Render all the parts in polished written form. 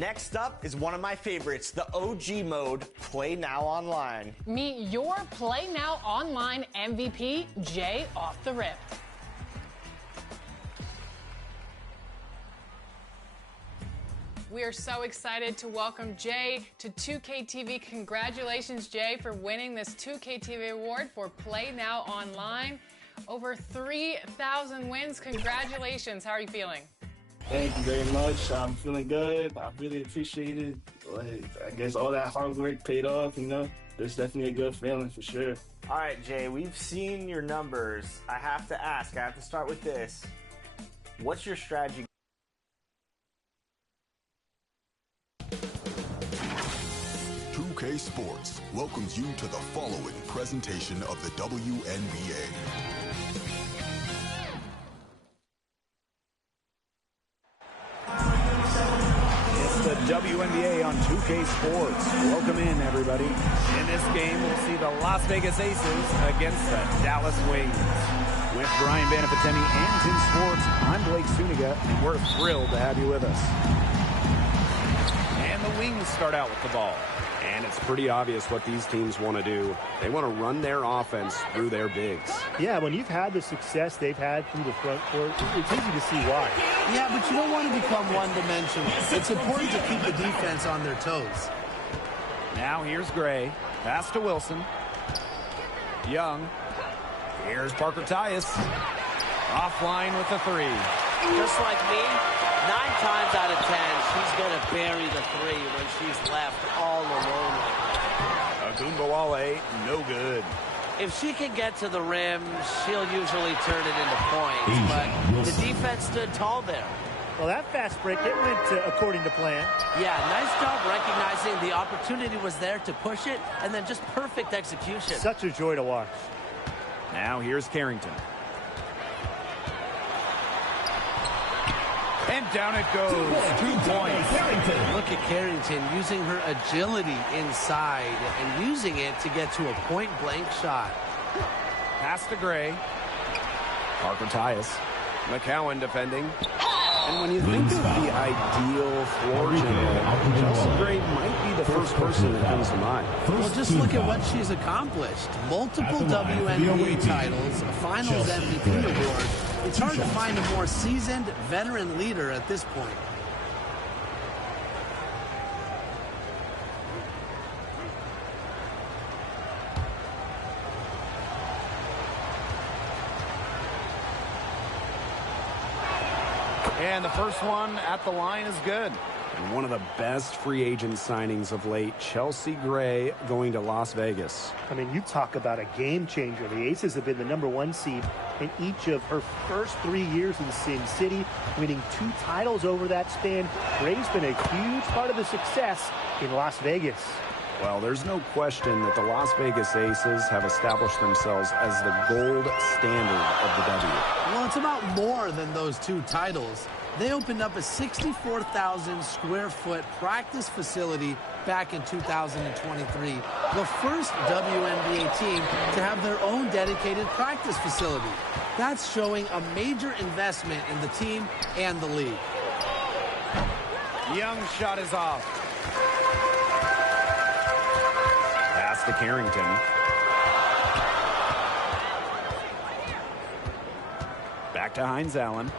Next up is one of my favorites, the OG mode, Play Now Online. Meet your Play Now Online MVP, Jay Off the Rip. We are so excited to welcome Jay to 2K TV. Congratulations, Jay, for winning this 2K TV award for Play Now Online. Over 3,000 wins. Congratulations. How are you feeling? Thank you very much. I'm feeling good. I really appreciate it. I guess all that hard work paid off, you know. There's definitely a good feeling for sure. All right, Jay, we've seen your numbers. I have to ask, I have to start with this. What's your strategy? 2K Sports welcomes you to the following presentation of the WNBA. It's the WNBA on 2K Sports. Welcome in, everybody. In this game, we'll see the Las Vegas Aces against the Dallas Wings. With Brian Banapatemi and Tim Sports, I'm Blake Suniga, and we're thrilled to have you with us. And the Wings start out with the ball. And it's pretty obvious what these teams want to do. They want to run their offense through their bigs. Yeah, when you've had the success they've had through the front court, it's easy to see why. Yeah, but you don't want to become one-dimensional. It's important to keep the defense on their toes. Now here's Gray. Pass to Wilson. Young. Here's Parker Tyus. Offline with the three. Just like me, 9 times out of 10, she's going to bury the three when she's left all alone like that. Wnba, no good. If she can get to the rim, she'll usually turn it into points, but the defense stood tall there. Well, that fast break, it went according to plan. Yeah, nice job recognizing the opportunity was there to push it, and then just perfect execution. Such a joy to watch. Now here's Carrington. And down it goes. 2 points. Look at Carrington using her agility inside and using it to get to a point-blank shot. Pass to Gray. Parker Tyus. McCowan defending. And when you think of the ideal floor general, Chelsea Gray might be the first person that comes to mind. Well, just look at what she's accomplished. Multiple WNBA titles, a Finals MVP award. It's hard to find a more seasoned veteran leader at this point. And the first one at the line is good. And one of the best free agent signings of late, Chelsea Gray going to Las Vegas. I mean, you talk about a game changer. The Aces have been the #1 seed in each of her first 3 years in Sin City, winning 2 titles over that span. Gray's been a huge part of the success in Las Vegas. Well, there's no question that the Las Vegas Aces have established themselves as the gold standard of the W. Well, it's about more than those 2 titles. They opened up a 64,000 square foot practice facility back in 2023. The first WNBA team to have their own dedicated practice facility. That's showing a major investment in the team and the league. Young's shot is off. Pass to Carrington. Back to Hines Allen.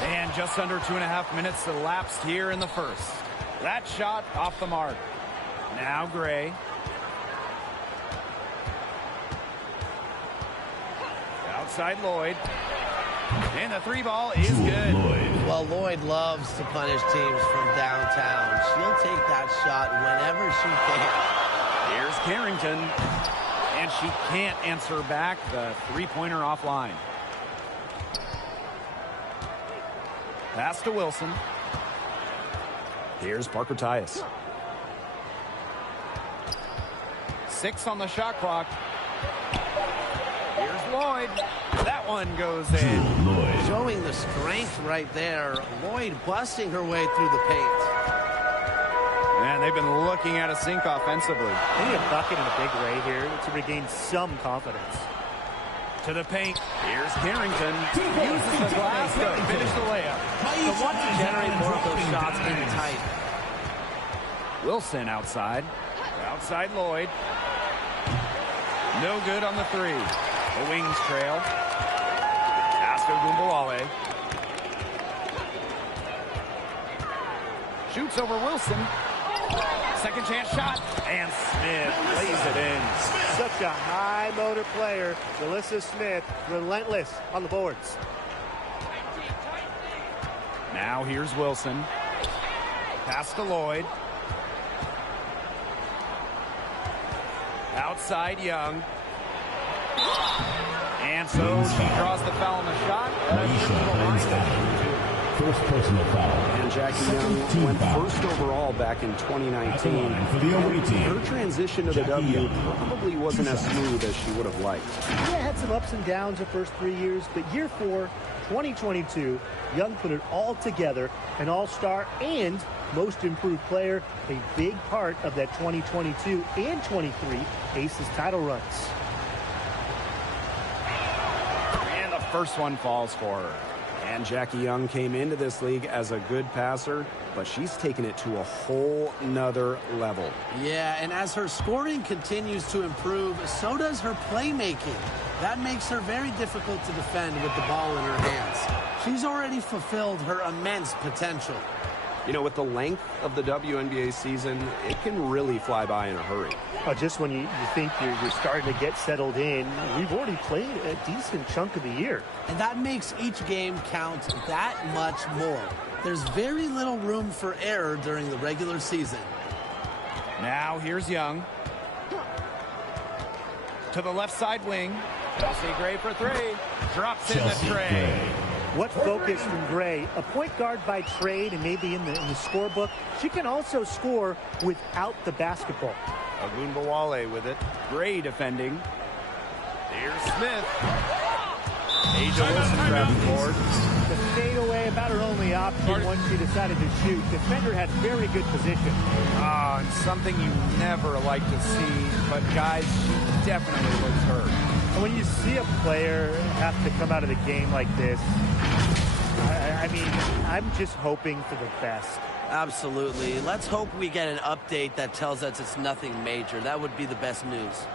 And just under 2.5 minutes elapsed here in the first. That shot off the mark. Now Gray. Outside Lloyd. And the 3 ball is good. Well, Lloyd loves to punish teams from downtown. She'll take that shot whenever she can. Here's Carrington. And she can't answer back the 3-pointer offline. Pass to Wilson. Here's Parker Tyus. 6 on the shot clock. Here's Lloyd. That one goes in. Showing the strength right there. Lloyd busting her way through the paint. Man, they've been looking at a sink offensively. They need a bucket in a big way here to regain some confidence. To the paint. Here's Carrington. Uses the glass to finish the layup. They'll want to generate more of those shots in tight. Wilson outside. Outside Lloyd. No good on the three. The Wings trail. Pass to Wnba. Shoots over Wilson. Second chance shot. And Smith lays it in. Such a high motor player. Jalissa Smith, relentless on the boards. Now here's Wilson. Pass to Lloyd. Outside Young. And so she draws the foul on the shot. First personal foul. And Jackie Young went first overall back in 2019. Her transition to the W probably wasn't as smooth as she would have liked. Yeah, had some ups and downs the first 3 years, but year 4, 2022, Young put it all together, an all-star and most improved player, a big part of that 2022 and 23 Aces title runs. And the first one falls for her. And Jackie Young came into this league as a good passer, but she's taken it to a whole nother level. Yeah, and as her scoring continues to improve, so does her playmaking. That makes her very difficult to defend with the ball in her hands. She's already fulfilled her immense potential. You know, with the length of the WNBA season, it can really fly by in a hurry. Just when you think you're starting to get settled in, we've already played a decent chunk of the year. And that makes each game count that much more. There's very little room for error during the regular season. Now here's Young. To the left side wing. Chelsea Gray for three. Drops in the tray. What focus from Gray, a point guard by trade and maybe in the scorebook. She can also score without the basketball. Wnba with it. Gray defending. Here's Smith. Aja Wilson grabbing the board. The fadeaway about her only option once she decided to shoot. Defender had very good position. And something you never like to see, but guys, she definitely looks hurt. And when you see a player have to come out of the game like this, I mean, I'm just hoping for the best. Absolutely. Let's hope we get an update that tells us it's nothing major. That would be the best news.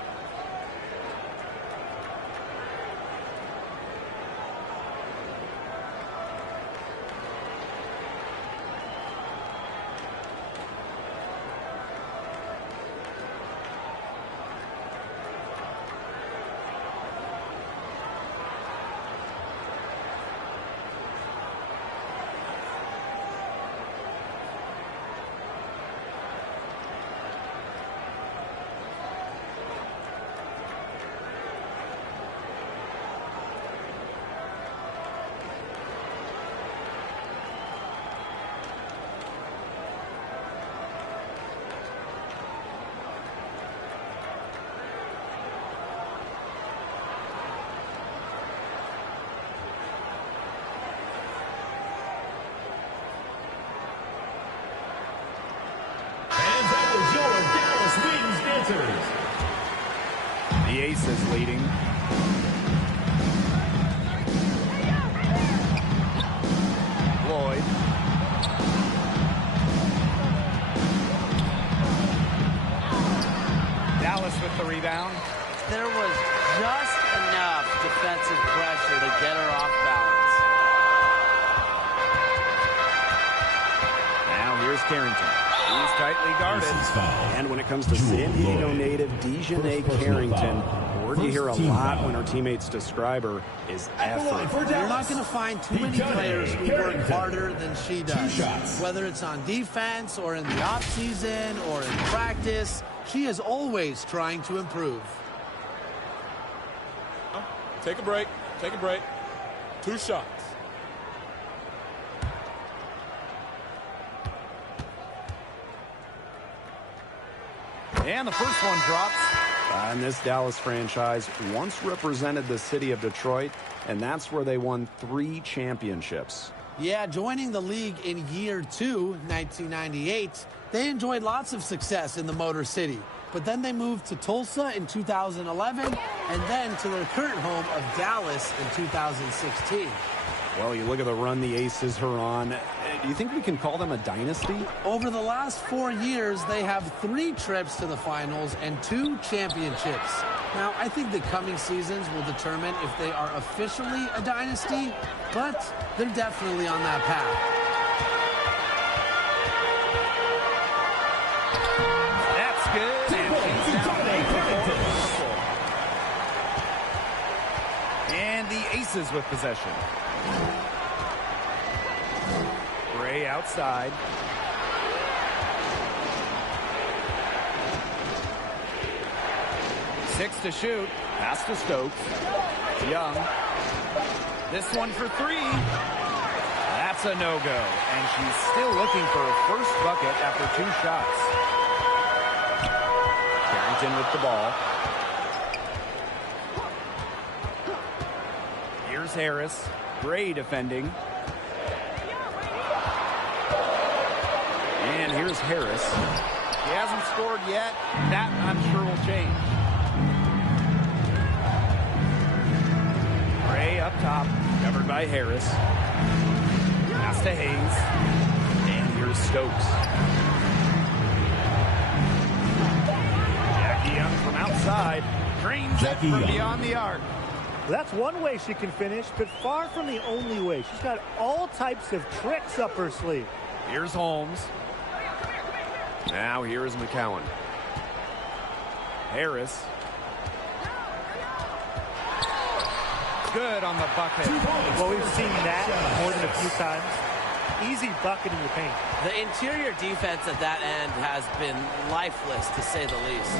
The Aces leading. Lloyd. Dallas with the rebound. There was just enough defensive pressure to get her off balance. Now here's Carrington. He's tightly guarded. And when it comes to San Diego native Dejanay Carrington, a word you hear a lot when her teammates describe her is effort. You're not going to find too many players who work harder than she does. Whether it's on defense or in the offseason or in practice, she is always trying to improve. Take a break. Take a break. 2 shots. And the first one drops. And this Dallas franchise once represented the city of Detroit, and that's where they won 3 championships. Yeah, joining the league in year 2, 1998, they enjoyed lots of success in the Motor City. but then they moved to Tulsa in 2011 and then to their current home of Dallas in 2016. Well, you look at the run the Aces are on. Do you think we can call them a dynasty? Over the last 4 years, they have 3 trips to the finals and 2 championships. Now, I think the coming seasons will determine if they are officially a dynasty, but they're definitely on that path. That's good. And the Aces with possession. Gray outside. Six to shoot. Pass to Stokes. Young. This one for 3. That's a no-go. And she's still looking for her first bucket after 2 shots. Carrington with the ball. Here's Harris. Gray defending. And here's Harris. He hasn't scored yet. That, I'm sure, will change. Gray up top, covered by Harris. Pass to Hayes. And here's Stokes. Jackie Young from outside. Drains it from beyond the arc. That's one way she can finish, but far from the only way. She's got all types of tricks up her sleeve. Here's Holmes. Now here's McCowan. Harris. Good on the bucket. Well, we've seen that more than a few times. Easy bucket in the paint. The interior defense at that end has been lifeless, to say the least.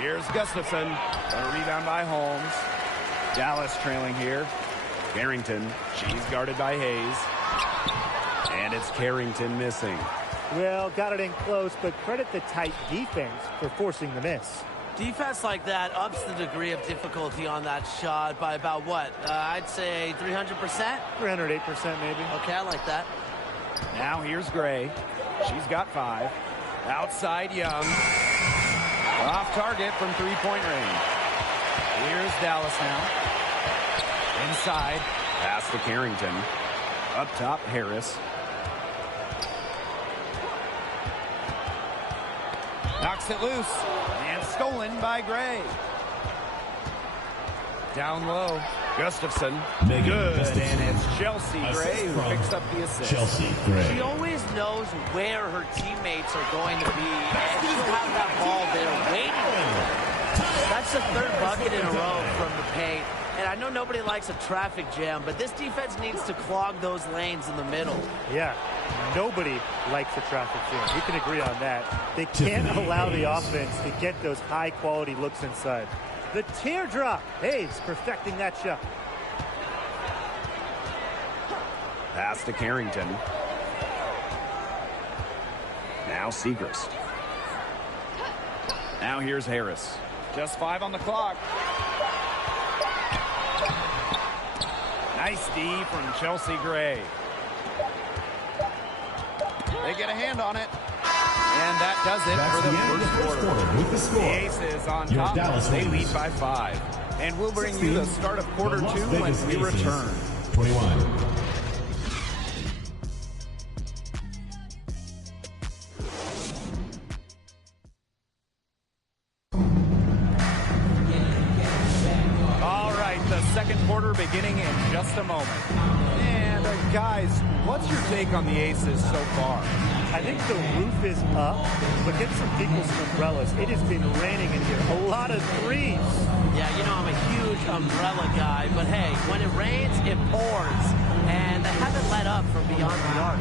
Here's Gustafson. A rebound by Holmes. Dallas trailing here. Carrington. She's guarded by Hayes. And it's Carrington missing. Well, got it in close, but credit the tight defense for forcing the miss. Defense like that ups the degree of difficulty on that shot by about what? I'd say 300%? 308% maybe. Okay, I like that. Now here's Gray. She's got 5. Outside Young. Off target from 3-point range. Here's Dallas now. Inside. Pass to Carrington. Up top, Harris. Knocks it loose. And stolen by Gray. Down low. Gustafson. Good. And it's Chelsea Gray who picks up the assist. Chelsea Gray. She always knows where her teammates are going to be, and she'll have that ball there waiting for her. That's the 3rd bucket in a row from the paint. And I know nobody likes a traffic jam, but this defense needs to clog those lanes in the middle. Yeah, nobody likes a traffic jam. We can agree on that. They can't allow the offense to get those high-quality looks inside. The teardrop. Hayes perfecting that shot. Pass to Carrington. Now Segrist. Now here's Harris. Just 5 on the clock. Nice D from Chelsea Gray. They get a hand on it. And that does it for the first quarter. With the score. The Aces on top. They lead by 5. And we'll bring you the start of quarter 2 when we return. 21. Second quarter beginning in just a moment. And guys, what's your take on the Aces so far? I think the roof is up, but get some people some umbrellas. It has been raining in here. A lot of threes. Yeah, you know, I'm a huge umbrella guy, but hey, when it rains, it pours. And they haven't let up from beyond the arc.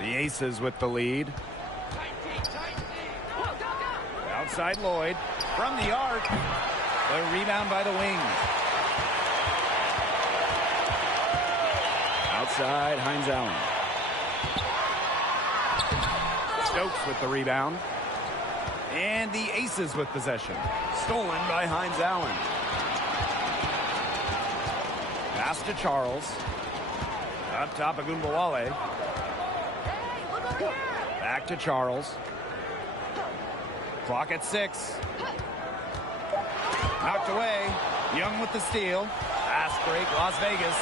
The Aces with the lead. Outside Lloyd. From the arc. The rebound by the wings. Outside, Hines Allen. Stokes with the rebound. And the Aces with possession. Stolen by Hines Allen. Pass to Charles. Up top of Wnba. Back to Charles. Clock at 6. Knocked away. Young with the steal. Fast break, Las Vegas.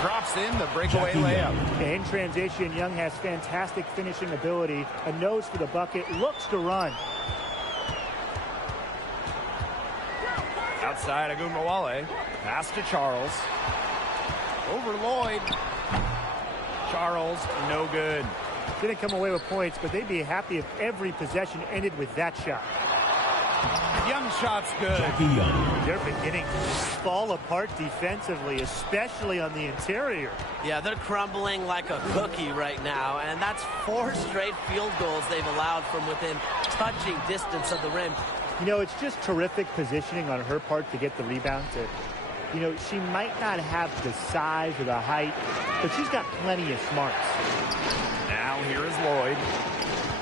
Drops in the breakaway layup. In transition, Young has fantastic finishing ability. A nose for the bucket. Looks to run. Outside Wnba. Pass to Charles. Over Lloyd. Charles, no good. Didn't come away with points, but they'd be happy if every possession ended with that shot. Young shot's good. They're beginning to fall apart defensively, especially on the interior. Yeah, they're crumbling like a cookie right now, and that's 4 straight field goals they've allowed from within touching distance of the rim. You know, it's just terrific positioning on her part to get the rebound. You know, she might not have the size or the height, but she's got plenty of smarts. Now here is Lloyd.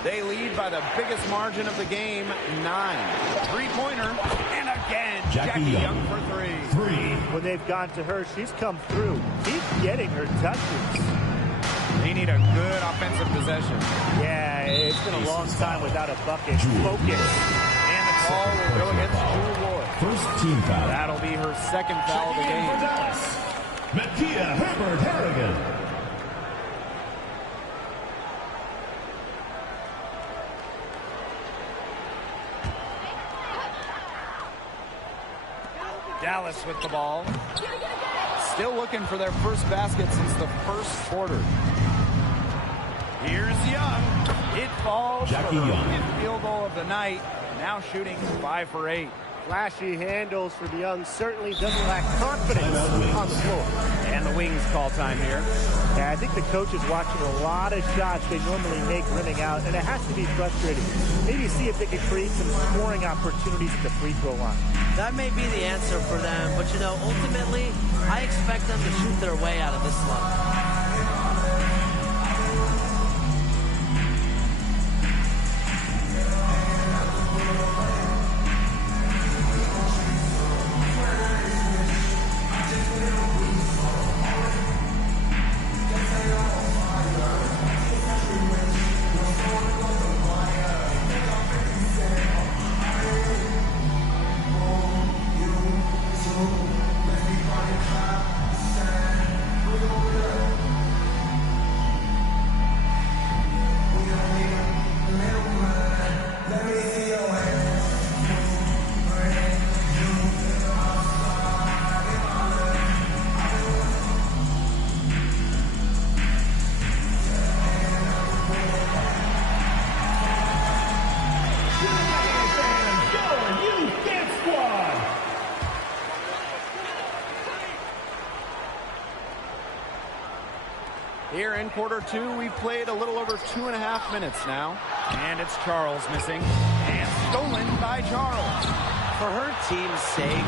They lead by the biggest margin of the game, 9. Three-pointer, and again, Jackie Young for 3. When they've gone to her, she's come through. Keep getting her touches. They need a good offensive possession. Yeah, it's been a long time without a bucket. Focus. And the call will go against Jewel Lloyd. First team foul. That'll be her second foul of the game. For Dallas, Makia Herbert-Harrigan. Dallas with the ball. Still looking for their first basket since the first quarter. Here's Young. It falls for her fifth field goal of the night. Now shooting 5 for 8. Flashy handles for Young. Certainly doesn't lack confidence on the floor. And the Wings call time here. Yeah, I think the coach is watching a lot of shots they normally make rimming out, and it has to be frustrating. Maybe see if they can create some scoring opportunities at the free throw line. That may be the answer for them, but, you know, ultimately, I expect them to shoot their way out of this slump. Here in quarter 2, we've played a little over 2.5 minutes now. And it's Charles missing. And stolen by Charles. For her team's sake,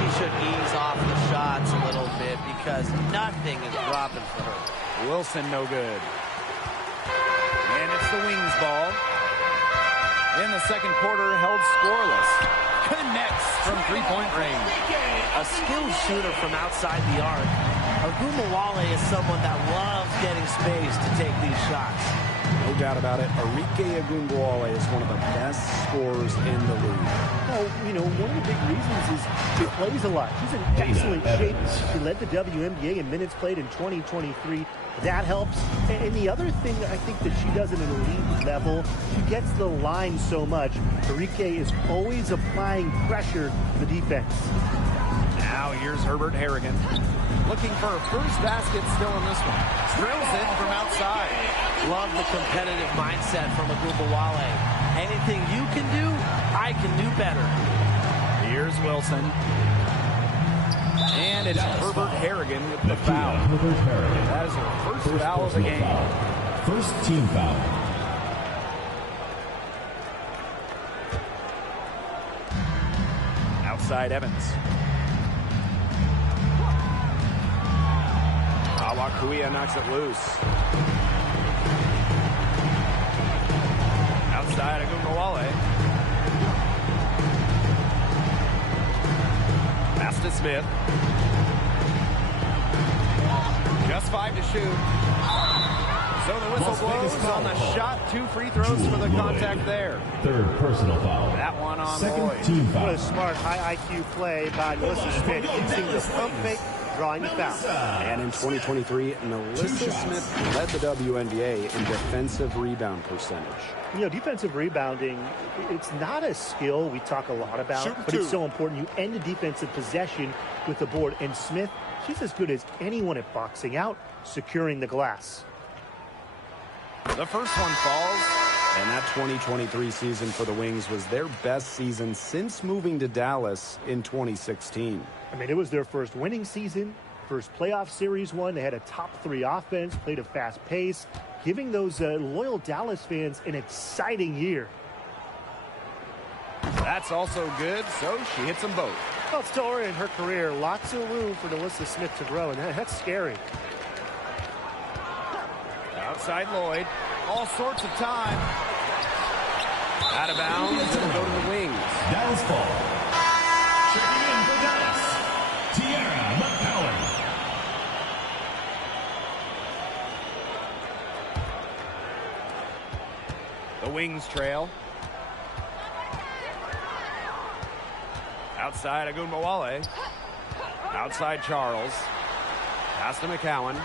she should ease off the shots a little bit because nothing is dropping for her. Wilson no good. And it's the Wings ball. In the second quarter, held scoreless. Connects from three-point range. A skilled shooter from outside the arc. Wnba is someone that loves getting space to take these shots. No doubt about it. Wnba is one of the best scorers in the league. Oh, you know, one of the big reasons is she plays a lot. She's in excellent shape. She led the WNBA in minutes played in 2023. That helps. And the other thing that I think that she does at an elite level, she gets the line so much. Enrique is always applying pressure to the defense. Now here's Herbert-Harrigan. Looking for her first basket still in this one. Drills it from outside. Love the competitive mindset from Wnba. Anything you can do, I can do better. Here's Wilson. And it's Herbert-Harrigan with the foul. That is her first foul of the game. First team foul. Outside Evans. Awakuia knocks it loose. Outside Wnba. Pass to Smith. Just 5 to shoot. So the whistle blows on the shot. 2 free throws for the contact there. Third personal foul. That one on Second Lloyd. team foul. What a smart, high IQ play by Melissa Smith, using the pump fake, drawing the foul. And in 2023, Melissa Smith led the WNBA in defensive rebound percentage. You know, defensive rebounding, it's not a skill we talk a lot about, but it's so important. You end a defensive possession with the board. And Smith, she's as good as anyone at boxing out, securing the glass. The first one falls. And that 2023 season for the Wings was their best season since moving to Dallas in 2016. I mean, it was their first winning season, first playoff series one. They had a top 3 offense, played a fast pace, giving those loyal Dallas fans an exciting year. That's also good, so she hits them both. Well, still early in her career, lots of room for Melissa Smith to grow, and that's scary. Outside Lloyd, all sorts of time. Out of bounds, it'll go to the Wings. Dallas ball. Checking in for Dallas, Tiara McCowan. The Wings trail. Outside Wnba. Outside Charles. Pass to McCowan.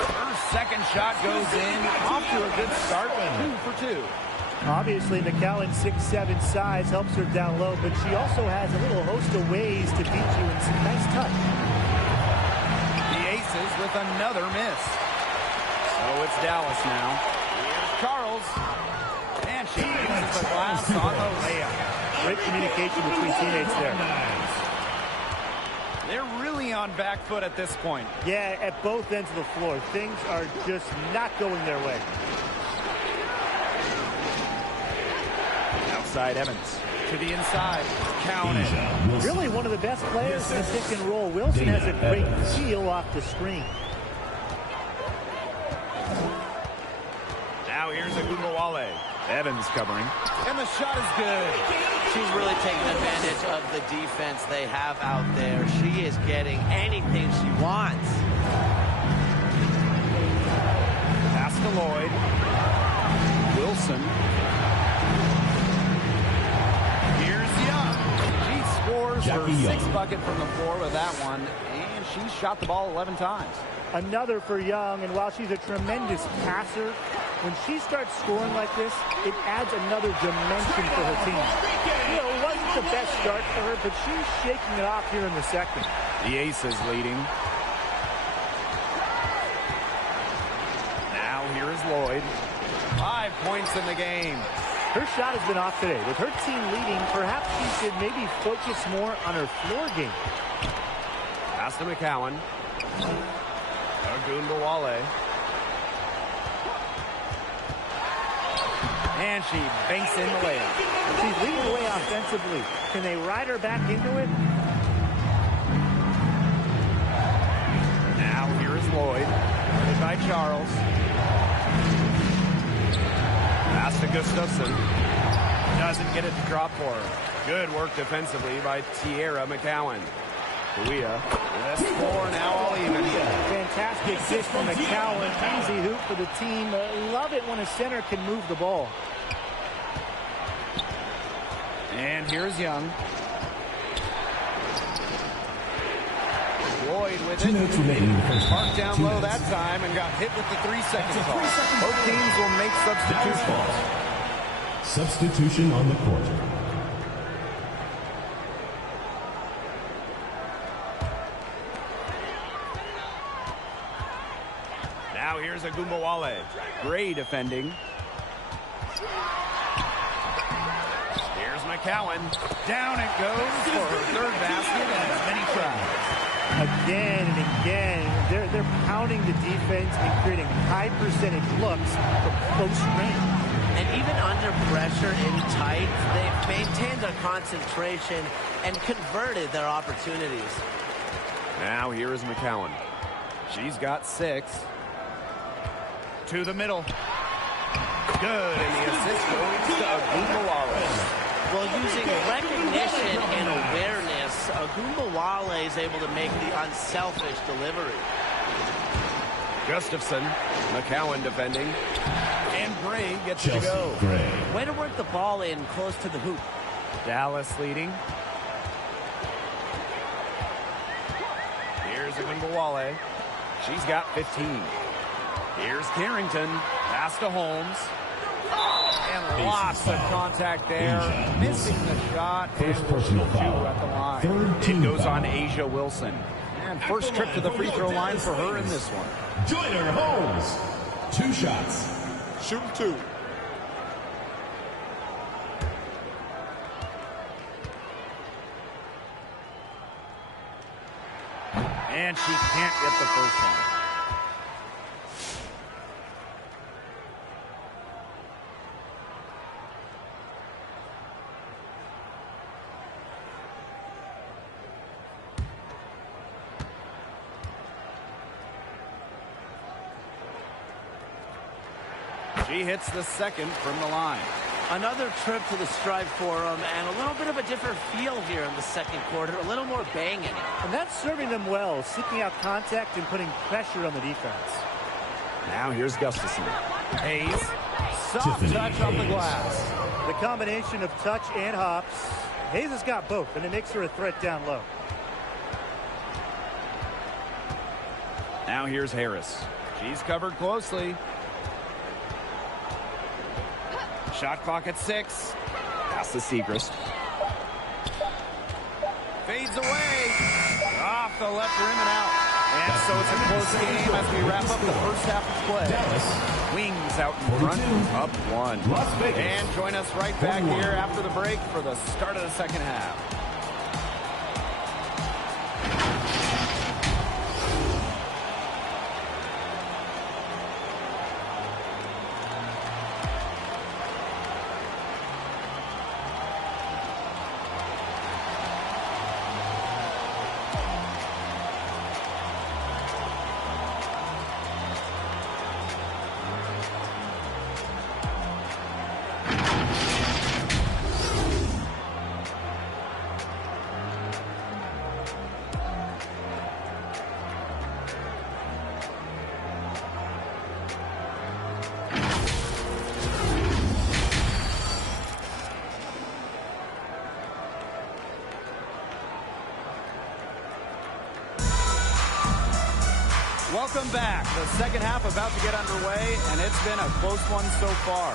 Her second shot goes in. Off to a good start. 2 for 2. Obviously, McCowan's 6'7" size helps her down low, but she also has a little host of ways to beat you in some nice touch. The Aces with another miss. So it's Dallas now. Here's Charles. And she uses the glass on the layup. Great communication between teammates there. They're really on back foot at this point. Yeah, at both ends of the floor. Things are just not going their way. Outside Evans. To the inside. Count it. Really one of the best players in the pick and roll. Wilson has a great feel off the screen. Now here's Wnba. Evans covering. And the shot is good. She's really taking advantage of the defense they have out there. She is getting anything she wants. Pass to Lloyd. Wilson. Here's Young. She scores her 6th bucket from the floor with that one. And she shot the ball 11 times. Another for Young, and while she's a tremendous passer, when she starts scoring like this, it adds another dimension for her team. You know, it wasn't the best start for her, but she's shaking it off here in the second. The Aces leading. Now here is Lloyd. 5 points in the game. Her shot has been off today. With her team leading, perhaps she should maybe focus more on her floor game. Pass to McCowan. Wnba. And she banks in the layup. She's leading the way offensively. Can they ride her back into it? Now here is Lloyd. Hit by Charles. Pass to Gustafson. Doesn't get it to drop for her. Good work defensively by Tiara McCowan. Kuia. This score now all even. Fantastic dish from McCowan. Easy hoop for the team. Love it when a center can move the ball. And here's Young. Lloyd with it. Marked down low that time and got hit with the 3-second call. Both teams will make substitutions. Substitution on the court. Now here's Wnba. Gray defending. Here's McCowan. Down it goes for her 3rd basket and as many tries. Again and again, they're pounding the defense and creating high percentage looks from close range. And even under pressure in tight, they've maintained their concentration and converted their opportunities. Now here is McCowan. She's got 6. To the middle. Good, and the assist goes to Wnba. Well, using recognition and awareness, Wnba is able to make the unselfish delivery. Gustafson, McCowan defending, and Gray gets it to go. Way to work the ball in close to the hoop. Dallas leading. Here's Wnba. She's got 15. Here's Carrington. Pass to Holmes. And lots of contact there. Missing the shot. And personal foul at the line. It goes on Asia Wilson. And first trip to the free throw line for her in this one. Joyner Holmes. 2 shots. Shooting 2. And she can't get the first one. She hits the second from the line. Another trip to the Stripe Forum, and a little bit of a different feel here in the second quarter. A little more bang in it. And that's serving them well, seeking out contact and putting pressure on the defense. Now here's Gustafson. Hayes. Soft touch off the glass. The combination of touch and hops. Hayes has got both, and it makes her a threat down low. Now here's Harris. She's covered closely. Shot clock at 6. Pass to Segrist. Fades away. Off the left rim and out. And so it's a close game as we wrap up the first half of play. Wings out in front, up 1. And join us right back here after the break for the start of the second half. Welcome back. The second half about to get underway, and it's been a close one so far.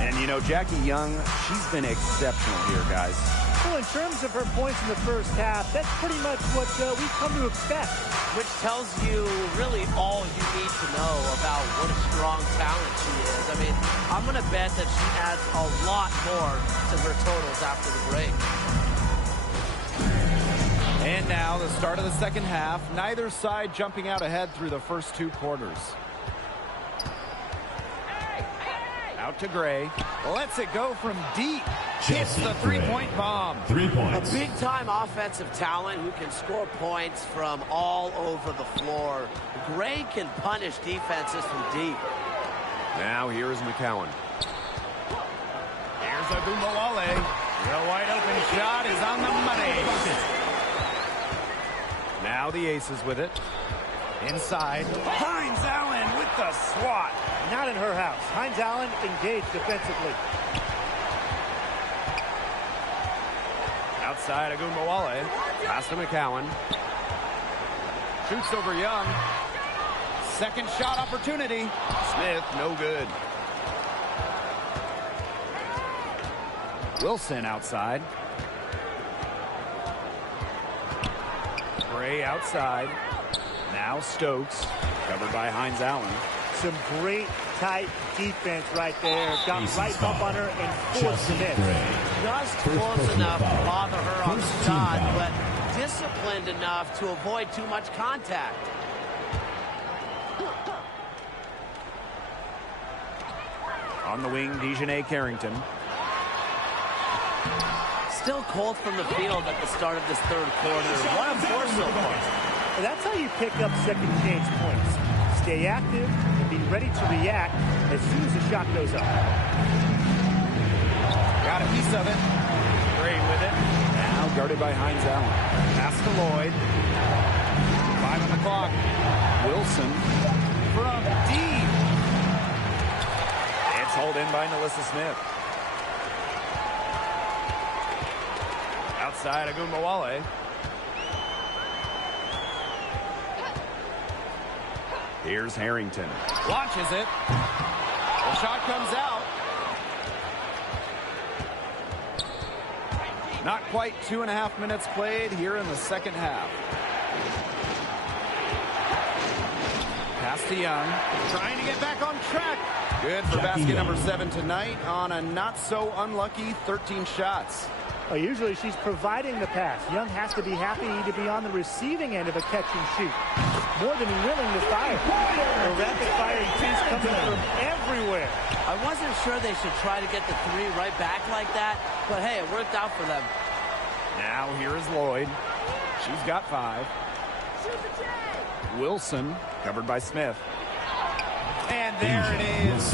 And, you know, Jackie Young, she's been exceptional here, guys. Well, in terms of her points in the first half, that's pretty much what we've come to expect. Which tells you really all you need to know about what a strong talent she is. I mean, I'm going to bet that she adds a lot more to her totals after the break. And now the start of the second half. Neither side jumping out ahead through the first 2 quarters. Out to Gray. Lets it go from deep. Hits the three-point bomb. 3 points. A big-time offensive talent who can score points from all over the floor. Gray can punish defenses from deep. Now here is McCowan. Here's Wnba. The wide-open shot is on the money. Now the Aces with it. Inside. Hines Allen with the swat. Not in her house. Hines Allen engaged defensively. Outside Wnba. Pass to McCowan. Shoots over Young. Second shot opportunity. Smith, no good. Wilson outside. Gray outside. Now Stokes, covered by Hines Allen. Some great tight defense right there. Got right up on her and forced the miss. Just close enough to bother her on the shot, but disciplined enough to avoid too much contact. On the wing, Dejanay Carrington. Still cold from the field at the start of this third quarter. What a force so far. That's how you pick up second chance points. Stay active and be ready to react as soon as the shot goes up. Got a piece of it. Gray with it. Now guarded by Hines Allen. Pass to Lloyd. 5 on the clock. Wilson from deep. It's hauled in by Nalissa Smith. Outside Wnba. Here's Harrington. Launches it. The shot comes out. Not quite 2.5 minutes played here in the second half. Pass to Young. Trying to get back on track. Good for basket number 7 tonight on a not so unlucky 13 shots. Well, usually she's providing the pass. Young has to be happy to be on the receiving end of a catch and shoot. More than willing to fire. The rapid firing twos coming from everywhere. I wasn't sure they should try to get the 3 right back like that, but hey, it worked out for them. Now here is Lloyd. She's got 5. Wilson covered by Smith. And there it is.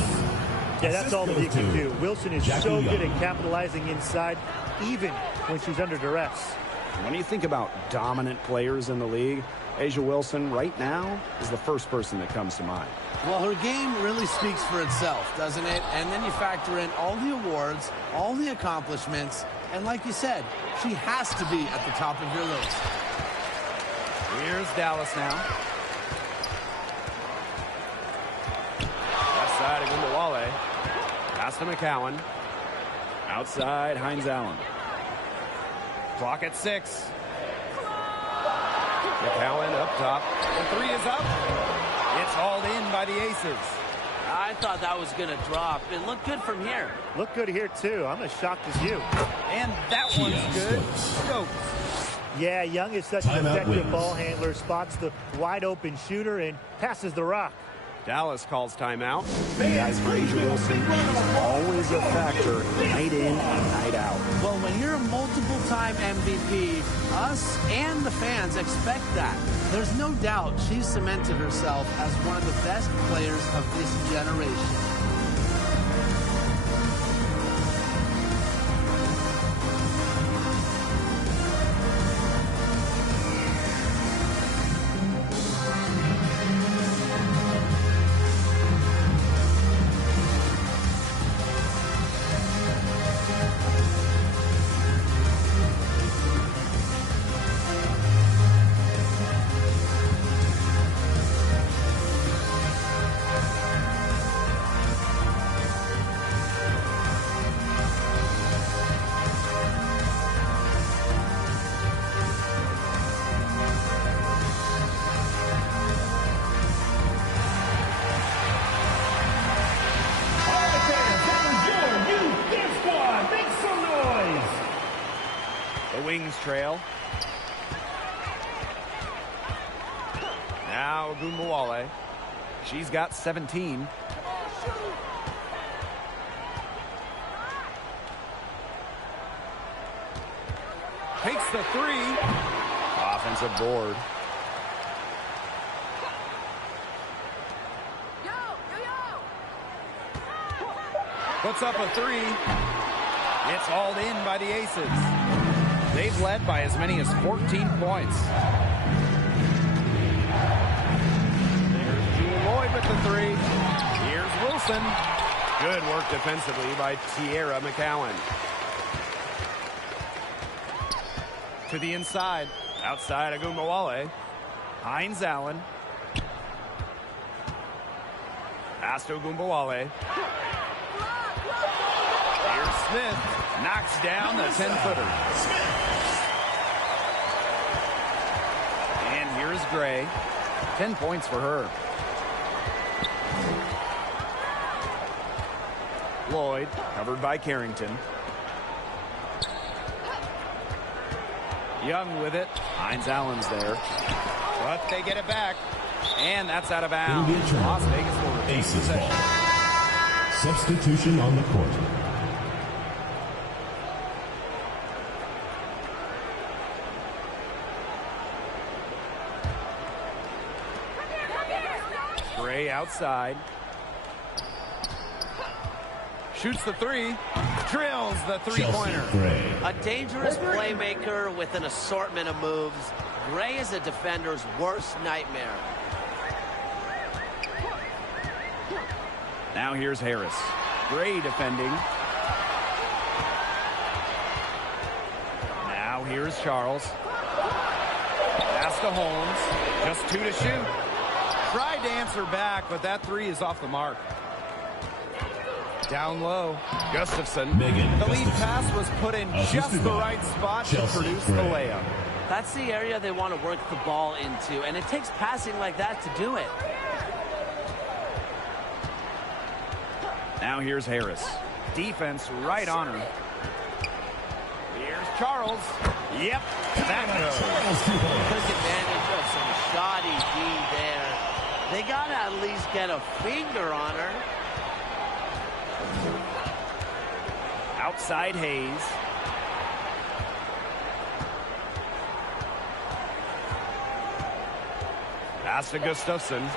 Yeah, that's all that he can do. Wilson is so good at capitalizing inside, even when she's under duress. When you think about dominant players in the league, A'ja Wilson right now is the first person that comes to mind. Well, her game really speaks for itself, doesn't it? And then you factor in all the awards, all the accomplishments, and like you said, she has to be at the top of your list. Here's Dallas now. Left side of Wnba. Pass to McCowan. Outside, Hines Allen. Clock at 6. McCowan up top. The 3 is up. It's hauled in by the Aces. I thought that was going to drop. It looked good from here. Looked good here, too. I'm as shocked as you. And that one's good. Stokes. Yeah, Young is such an effective ball handler. Spots the wide-open shooter and passes the rock. Dallas calls timeout. Guys, for A'ja Wilson, she's always a factor night in and night out. Well, when you're a multiple-time MVP, us and the fans expect that. There's no doubt she's cemented herself as one of the best players of this generation. Trail. Now Wnba. She's got 17. Takes the 3. Offensive board. Puts up a 3. It's hauled in by the Aces. They've led by as many as 14 points. There's Jewel Lloyd with the 3. Here's Wilson. Good work defensively by Tierra McCowan. To the inside. Outside of Wnba. Hines Allen. Pass to Wnba. Here's Smith. Knocks down the 10-footer. And here's Gray. 10 points for her. Lloyd, covered by Carrington. Young with it. Hines Allen's there. But they get it back. And that's out of bounds. Las Vegas will retain possession. Substitution on the court. Gray outside. Shoots the 3. Drills the 3-pointer. A dangerous playmaker with an assortment of moves. Gray is a defender's worst nightmare. Now here's Harris. Gray defending. Now here's Charles. Pass to Holmes. Just 2 to shoot. Tried to answer back, but that 3 is off the mark. Down low. Gustafson. The lead pass was put in just the right spot to produce the layup. That's the area they want to work the ball into, and it takes passing like that to do it. Now here's Harris. Defense right on her. Here's Charles. Yep, that goes. Took advantage of some shoddy D there. They got to at least get a finger on her. Outside Hayes. Pass to Gustafson.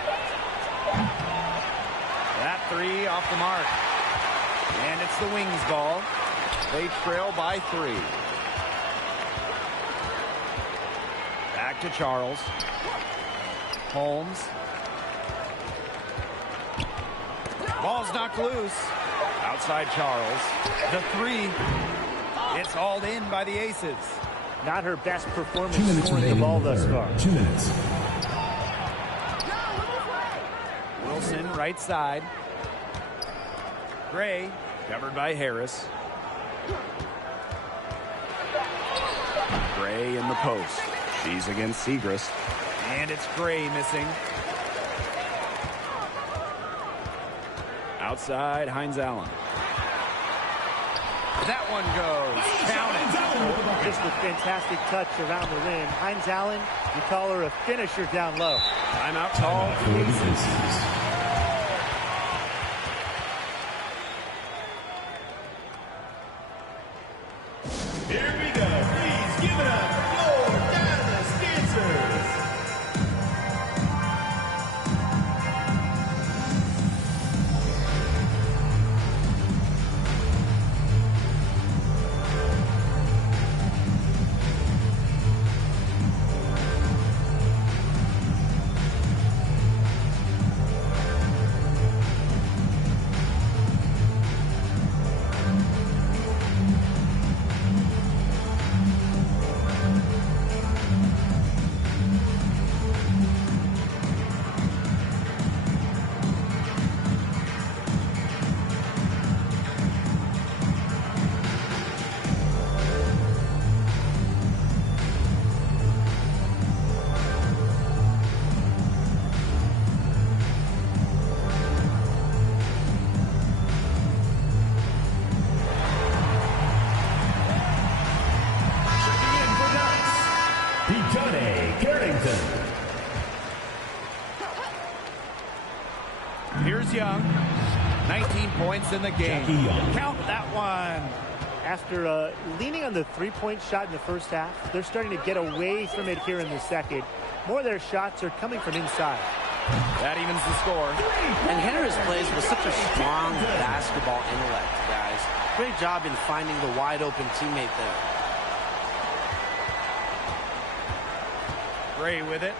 That 3 off the mark. And it's the Wings ball. They trail by 3. Back to Charles. Holmes. Ball's knocked loose. Outside Charles. The 3. It's hauled in by the Aces. Not her best performance scoring the ball thus far. 2 minutes. Wilson right side. Gray covered by Harris. Gray in the post. She's against Segrist. And it's Gray missing. Outside Hines Allen. That one goes. Count it. Just a fantastic touch around the rim. Hines Allen, you call her a finisher down low. Timeout call for the Aces. Here we go. Please give it up for Dallas Dancers. Here's Young. 19 points in the game. Count that one. After leaning on the three-point shot in the first half, they're starting to get away from it here in the second. More of their shots are coming from inside. That evens the score. And Harris plays with such a strong basketball intellect, guys. Great job in finding the wide-open teammate there. Gray with it.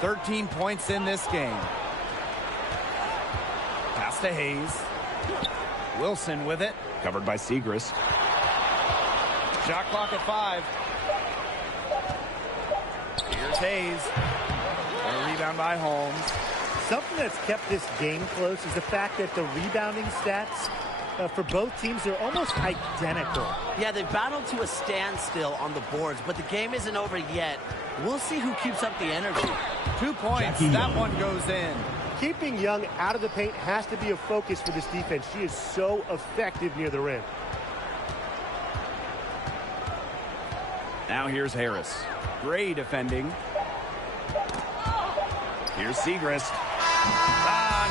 13 points in this game. Pass to Hayes. Wilson with it. Covered by Segrist. Shot clock at 5. Here's Hayes. A rebound by Holmes. Something that's kept this game close is the fact that the rebounding stats for both teams are almost identical. Yeah, they've battled to a standstill on the boards, but the game isn't over yet. We'll see who keeps up the energy. 2 points. That one goes in. Keeping Young out of the paint has to be a focus for this defense. She is so effective near the rim. Now here's Harris. Gray defending. Here's Segrist.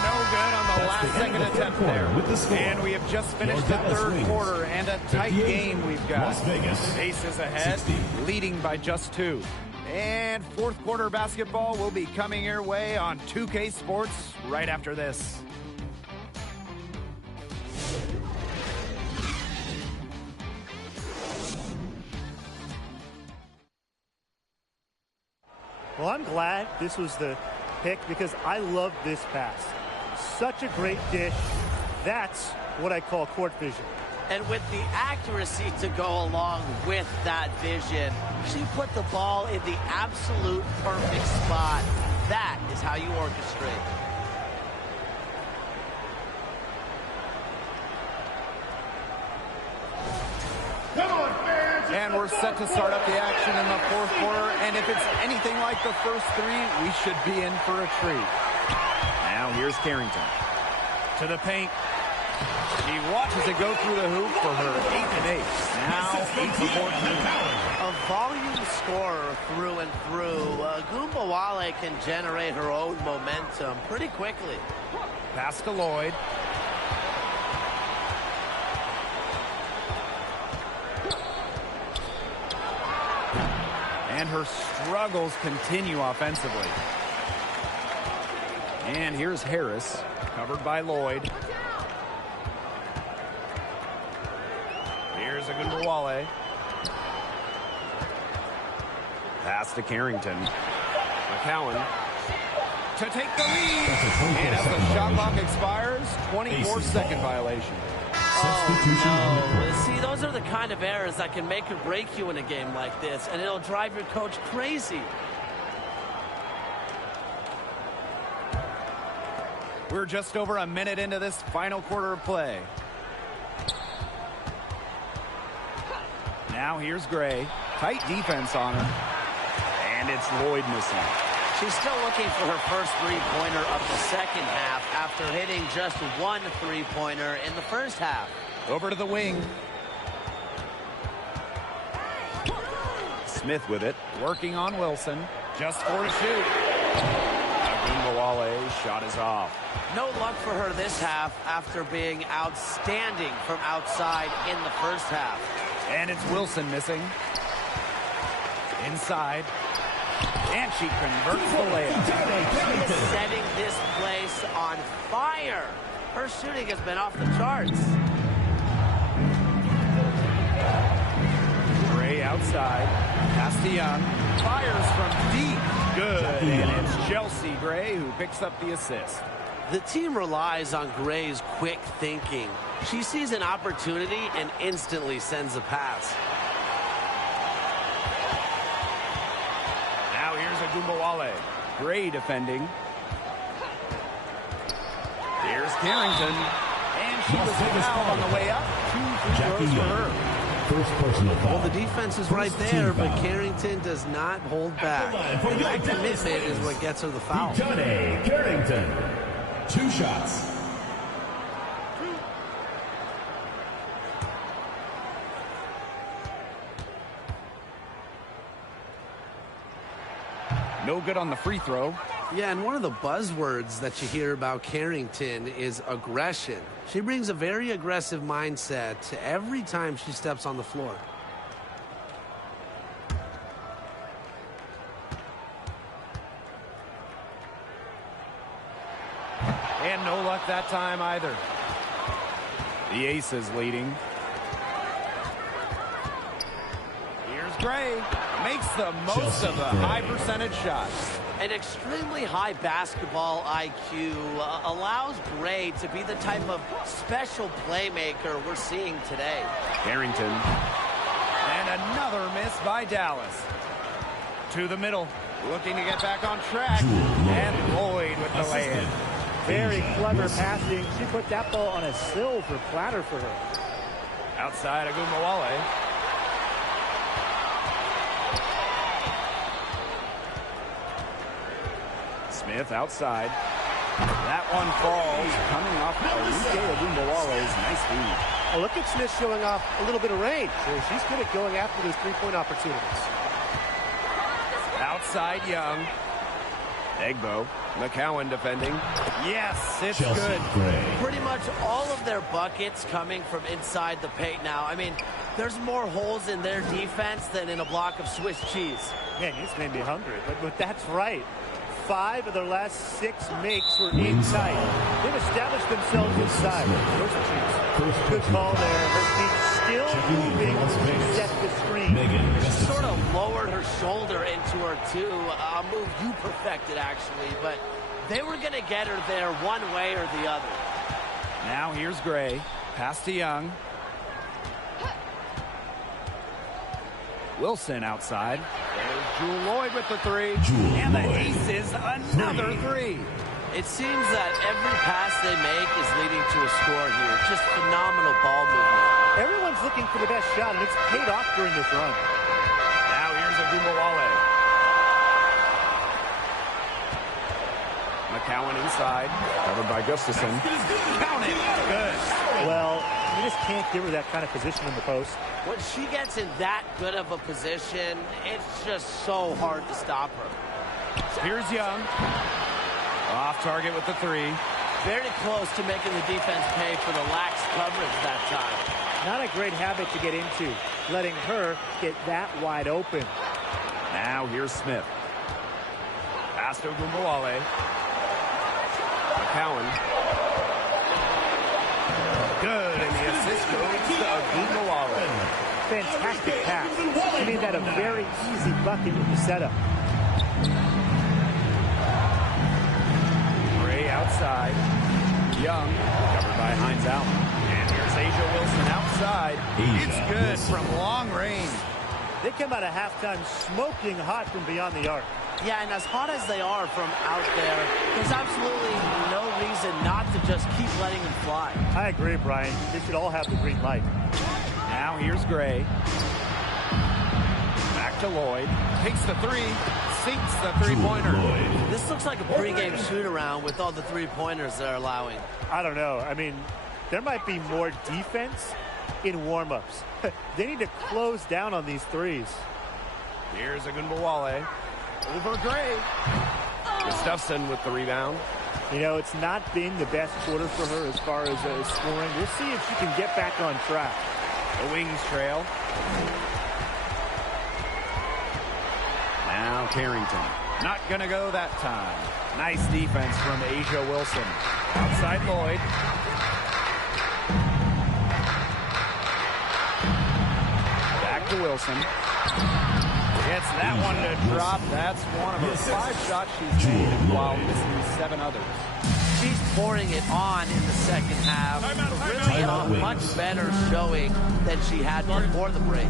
No good on the last second attempt there. And we have just finished the third quarter and a tight game we've got. Aces ahead, leading by just 2. And fourth quarter basketball will be coming your way on 2K Sports right after this. Well, I'm glad this was the pick because I love this pass. Such a great dish That's what I call court vision. And with the accuracy to go along with that vision, she put the ball in the absolute perfect spot. That is how you orchestrate. And we're set to start up the action in the fourth quarter. And if it's anything like the first three, we should be in for a treat. Now here's Carrington. To the paint. She watches it go through the hoop for her 8th ace. Now 8-14. A volume scorer through and through. Wnba can generate her own momentum pretty quickly. Pass to Lloyd. And her struggles continue offensively. And here's Harris, covered by Lloyd. Here's a Wnba. Pass to Carrington. McCowan to take the lead. And as the shot clock expires, 24-second violation. Oh, no. See, those are the kind of errors that can make or break you in a game like this, and it'll drive your coach crazy. We're just over a minute into this final quarter of play. Now here's Gray. Tight defense on her. And it's Lloyd missing. She's still looking for her first three-pointer of the second half after hitting just one three-pointer in the first half. Over to the wing. Smith with it, working on Wilson. Just 4 to shoot. Wnba shot is off. No luck for her this half after being outstanding from outside in the first half. And it's Wilson missing. Inside. And she converts the layup. She is setting this place on fire. Her shooting has been off the charts. Gray outside. Pass to Young. Fires from deep. Good. And it's Chelsea Gray who picks up the assist. The team relies on Gray's quick thinking. She sees an opportunity and instantly sends a pass. Now here's a Wnba. Gray defending. Here's Carrington. And she was fouled on the way up. 2 free throws for her. First personal foul. Well, the defense is right there, but Carrington does not hold back. And that commitment is what gets her the foul. Carrington. 2 shots. No good on the free throw. Yeah, and one of the buzzwords that you hear about Carrington is aggression. She brings a very aggressive mindset every time she steps on the floor. And no luck that time either. The Aces leading. Here's Gray. Makes the most of the high percentage shots. An extremely high basketball IQ allows Gray to be the type of special playmaker we're seeing today. Carrington. And another miss by Dallas. To the middle. Looking to get back on track. And Lloyd with the lay-in. Very clever passing. She put that ball on a silver platter for her. Outside of Wnba. Smith outside. That one falls, coming off Wnba's nice feed. Oh, look at Smith showing off a little bit of range. She's good at going after those three-point opportunities. Outside Young. Wnba. McCowan defending. Yes, it's good. Pretty much all of their buckets coming from inside the paint now. I mean, there's more holes in their defense than in a block of Swiss cheese. Man, this made me hungry, but that's right. 5 of their last 6 makes were inside. They've established themselves inside. Good call there. Her feet still moving to set the screen. She sort of lowered her shoulder into her, too. A move you perfected, actually. But they were going to get her there one way or the other. Now here's Gray. Pass to Young. Wilson outside. There's Jewel Lloyd with the three. And the aces, another three. It seems that every pass they make is leading to a score here. Just phenomenal ball movement. Everyone's looking for the best shot, and it's paid off during this run. Now here's Wnba. McCowan inside. Covered by Gustafson. Count it. Good. Well, you just can't give her that kind of position in the post. When she gets in that good of a position, it's just so hard to stop her. Here's Young. Off target with the three. Very close to making the defense pay for the lax coverage that time. Not a great habit to get into, letting her get that wide open. Now here's Smith. Pass to Wnba. McCowan. Good, and the assist goes to Wnba. Fantastic pass. She made that a very easy bucket with the setup. Gray outside. Young, covered by Hines Allen. And here's Asia Wilson outside. It's good from long range. They come out of halftime smoking hot from beyond the arc. Yeah, and as hot as they are from out there, there's absolutely no reason not to just keep letting them fly. I agree, Brian. They should all have the green light. Now here's Gray. Back to Lloyd. Takes the three. Sinks the three-pointer. This looks like a pregame shoot-around with all the three-pointers they're allowing. I don't know. I mean, there might be more defense in warm-ups. They need to close down on these threes. Here's Wnba. Over Gray. Gustafson with the rebound. You know, it's not been the best quarter for her as far as scoring. We'll see if she can get back on track. The Wings trail. Now Carrington. Not going to go that time. Nice defense from Asia Wilson. Outside Lloyd. Back to Wilson. Gets that one to drop. That's one of her 5 shots she's made while missing 7 others. She's pouring it on in the second half. Really a much better showing than she had before the break.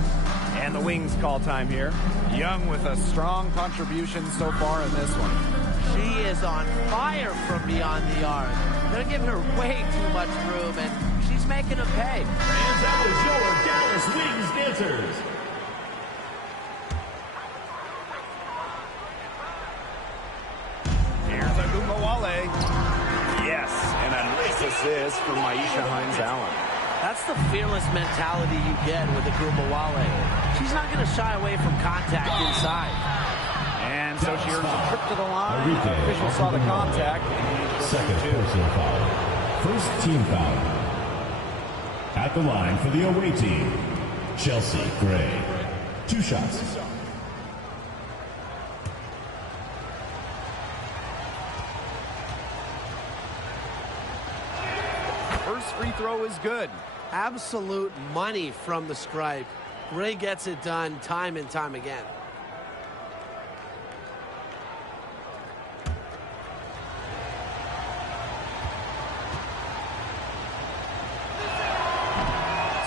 And the Wings call time here. Young with a strong contribution so far in this one. She is on fire from beyond the arc. They're giving her way too much room, and she's making them pay. And that was your Dallas Wings dancers. Here's Wnba. Yes, and a nice assist from Aisha Hines Allen. That's the fearless mentality you get with Wnba. She's not going to shy away from contact inside. And so she earns a trip to the line. The official saw the contact. Second personal foul. First team foul. At the line for the away team, Chelsea Gray. 2 shots. First free throw is good. Absolute money from the stripe. Gray gets it done time and time again.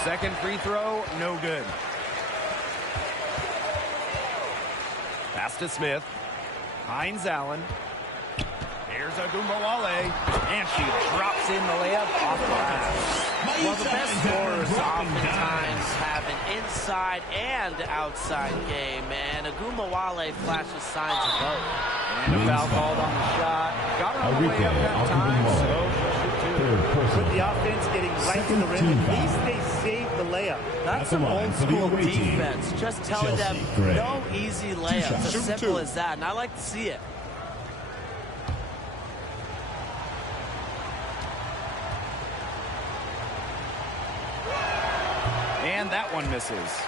Second free throw, no good. Pass to Smith. Hines Allen. Here's Wnba. And she drops in the layup off the glass. Well, the best scorers oftentimes have an inside and outside game, and Wnba flashes signs of both. And a foul called on the shot. Got her on the way up that time, so with the offense getting right to the rim, at least they saved the layup. That's some old school defense. Just telling them no easy layups. As simple as that, and I like to see it. And that one misses.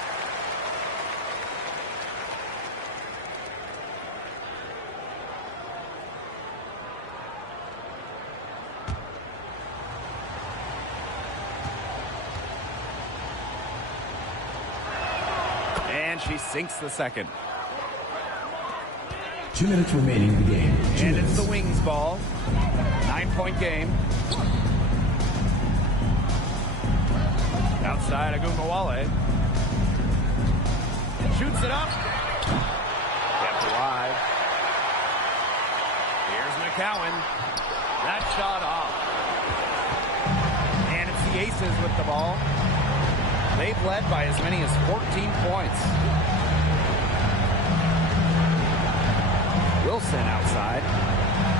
And she sinks the second. 2 minutes remaining in the game. And it's the Wings ball. 9-point game. Outside, Wnba. Shoots it up. Kept alive. Here's McCowan. That shot off. And it's the Aces with the ball. They've led by as many as 14 points. Wilson outside.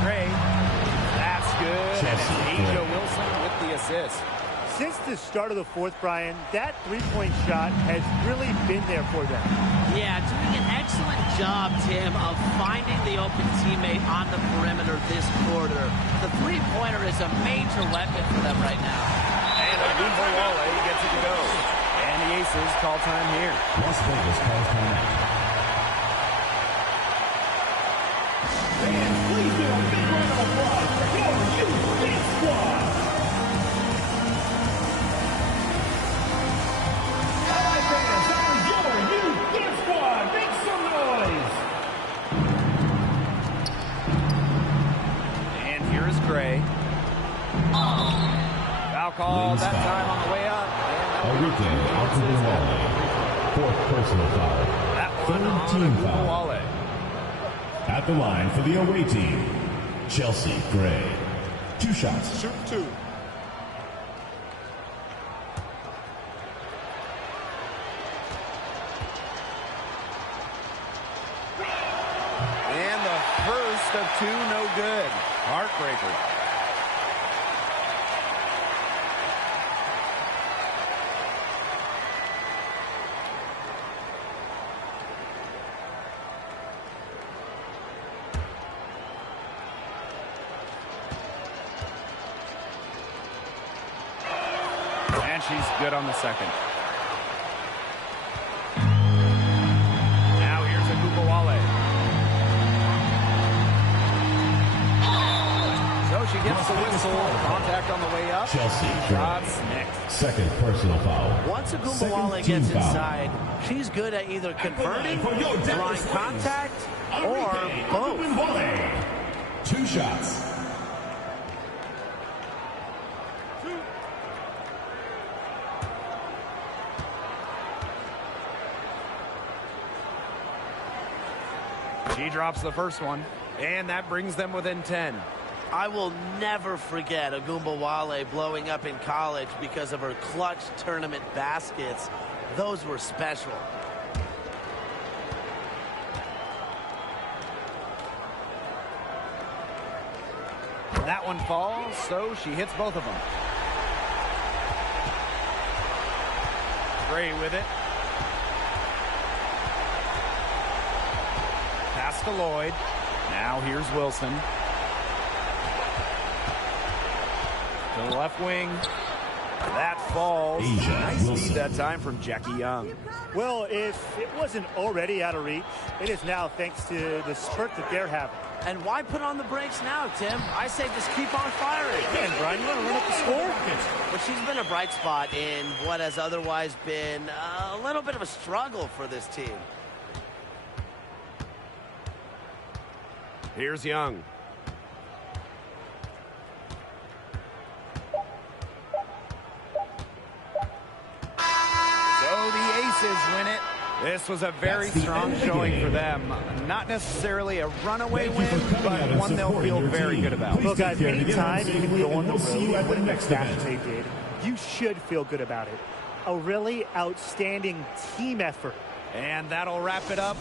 Gray. That's good. And it's Asia Wilson with the assist. Since the start of the fourth, Brian, that three-point shot has really been there for them. Yeah, doing an excellent job, Tim, of finding the open teammate on the perimeter this quarter. The three-pointer is a major weapon for them right now. And Wnba gets it to go. And the Aces call time here. Las Vegas calls time out. And please give a big round of applause for your youth squad. All right, fans, that was your youth dance squad. Make some noise. And here is Gray. Foul call that time on the way up. Enrique Alcantara. Fourth personal foul. That one on Team foul. Wnba. At the line for the away team, Chelsea Gray. 2 shots. Shoot 2. And the first of 2, no good. Heartbreaker. And she's good on the second. Now here's Wnba. So she gets the whistle. Contact on the way up. Chelsea Shots next. Second personal foul. Once Second Wnba team gets foul. inside, she's good at either converting, drawing contact, or both. 2 shots. She drops the first one, and that brings them within 10. I will never forget Wnba blowing up in college because of her clutch tournament baskets. Those were special. That one falls, so she hits both of them. Gray with it. Pass to Lloyd. Now here's Wilson. To the left wing. That falls. Nice feed that time from Jackie Young. Well, if it wasn't already out of reach, it is now thanks to the spurt that they're having. And why put on the brakes now, Tim? I say just keep on firing. Man, Brian, you want to run up the score? But she's been a bright spot in what has otherwise been a little bit of a struggle for this team. Here's Young. So the Aces win it. This was a very strong showing for them. Not necessarily a runaway win, but one they'll feel very good about. Well, guys, anytime you can go on the road and win the fashion they did, you should feel good about it. A really outstanding team effort. And that'll wrap it up